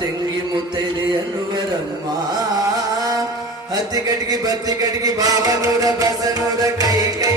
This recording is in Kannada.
ತೆಂಗಿ ಮುತ್ತೈದೆಯನ್ನುವರಮ್ಮ ಹತ್ತಿ ಕಟ್ಗಿ ಬತ್ತಿ ಕಟ್ಗಿ ಬಾಬನೂರ ಬಸನೂರ ಕೈ ಕೈ